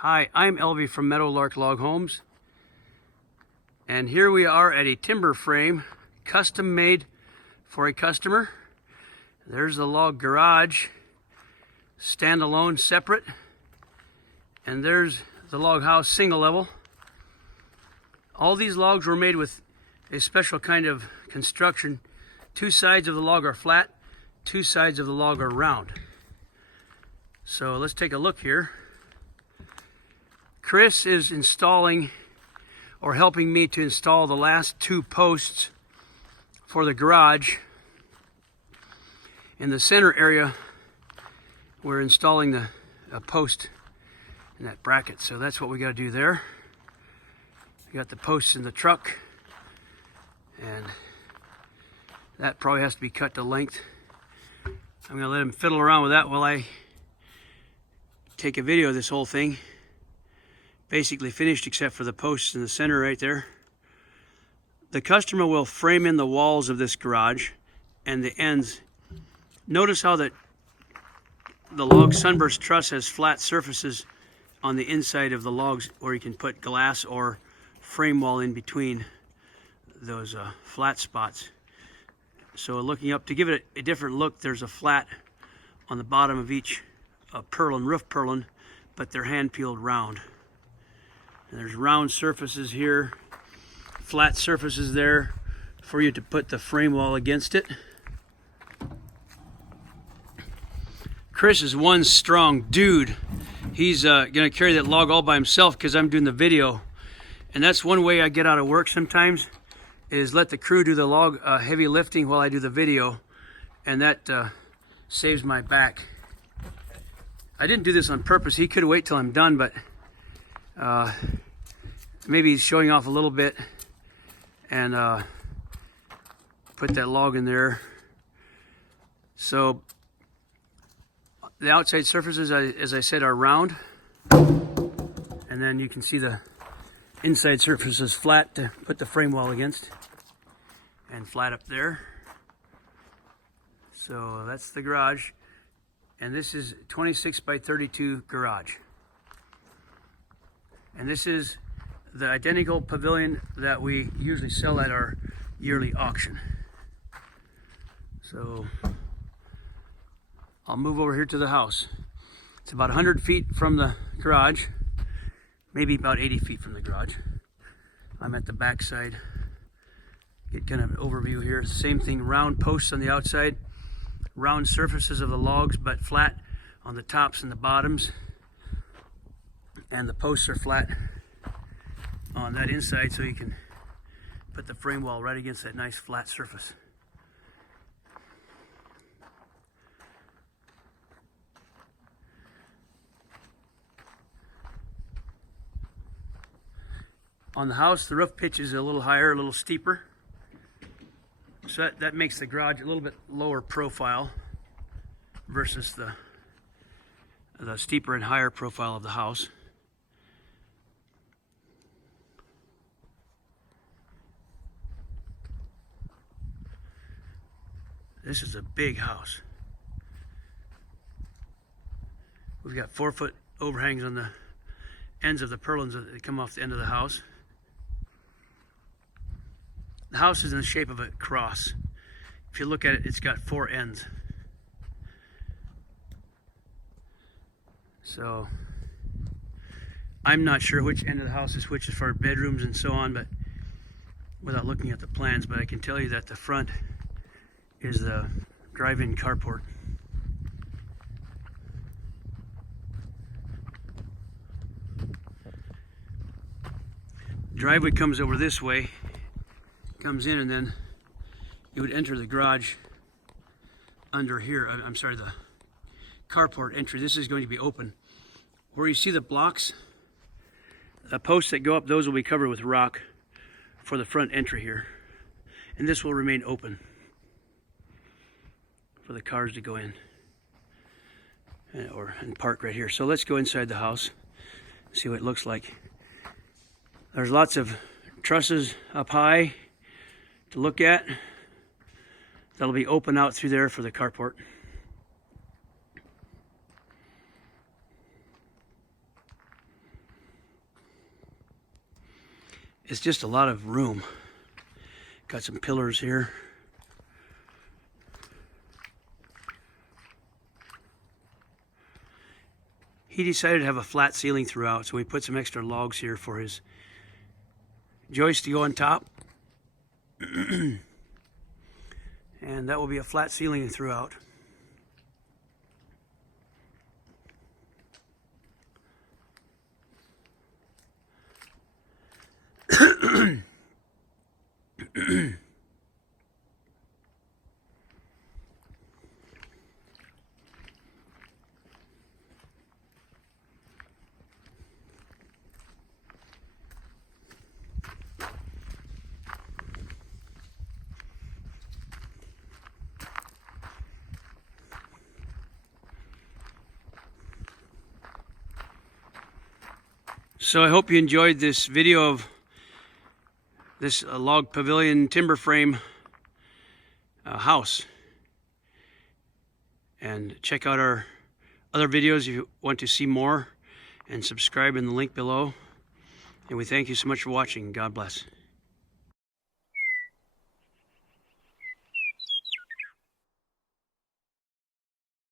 Hi, I'm Elvie from Meadowlark Log Homes, and here we are at a timber frame custom made for a customer. There's the log garage, standalone, separate, and there's the log house, single level. All these logs were made with a special kind of construction. Two sides of the log are flat, two sides of the log are round. So let's take a look here. Chris is installing or helping me to install the last two posts for the garage. In the center area, we're installing a post in that bracket. So that's what we got to do there. We got the posts in the truck, and that probably has to be cut to length. I'm going to let him fiddle around with that while I take a video of this whole thing. Basically finished except for the posts in the center right there. The customer will frame in the walls of this garage and the ends. Notice how the log sunburst truss has flat surfaces on the inside of the logs where you can put glass or frame wall in between those flat spots. So looking up, to give it a different look, there's a flat on the bottom of each purlin, roof purlin, but they're hand peeled round. And there's round surfaces here, flat surfaces there for you to put the frame wall against it. Chris is one strong dude. He's gonna carry that log all by himself because I'm doing the video. And that's one way I get out of work sometimes, is let the crew do the log heavy lifting while I do the video. And that saves my back. I didn't do this on purpose. He could wait till I'm done, but maybe he's showing off a little bit and put that log in there. So the outside surfaces, as I said, are round, and then you can see the inside surface is flat to put the frame wall against, and flat up there. So that's the garage, and this is 26 by 32 garage. And this is the identical pavilion that we usually sell at our yearly auction. So I'll move over here to the house. It's about 100 feet from the garage, maybe about 80 feet from the garage. I'm at the back side. Get kind of an overview here. Same thing, round posts on the outside, round surfaces of the logs, but flat on the tops and the bottoms. And the posts are flat on that inside, so you can put the frame wall right against that nice flat surface. On the house, the roof pitch is a little higher, a little steeper. So that makes the garage a little bit lower profile versus the steeper and higher profile of the house. This is a big house. We've got 4-foot overhangs on the ends of the purlins that come off the end of the house. The house is in the shape of a cross. If you look at it, it's got 4 ends. So I'm not sure which end of the house is which as far as bedrooms and so on, but without looking at the plans, but I can tell you that the front is the drive-in carport. Driveway comes over this way, comes in, and then you would enter the garage under here. I'm sorry, the carport entry. This is going to be open. Where you see the blocks, the posts that go up, those will be covered with rock for the front entry here. And this will remain open for the cars to go in and park right here. So let's go inside the house and see what it looks like. There's lots of trusses up high to look at. That'll be open out through there for the carport. it's just a lot of room. Got some pillars here. He decided to have a flat ceiling throughout, so we put some extra logs here for his joist to go on top. And that will be a flat ceiling throughout. So I hope you enjoyed this video of this log pavilion timber frame house. And check out our other videos if you want to see more, and subscribe in the link below. And we thank you so much for watching. God bless.